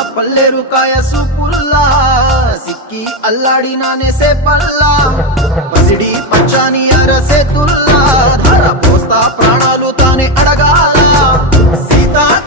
పల్లెరు కాయ సూపుల్లా సిక్కి అల్లాడినానే సేపల్లా పసిడి పచ్చాని అరసేతుల్లా ధర పోస్తా ప్రాణాలు తానే అడగాల సీతా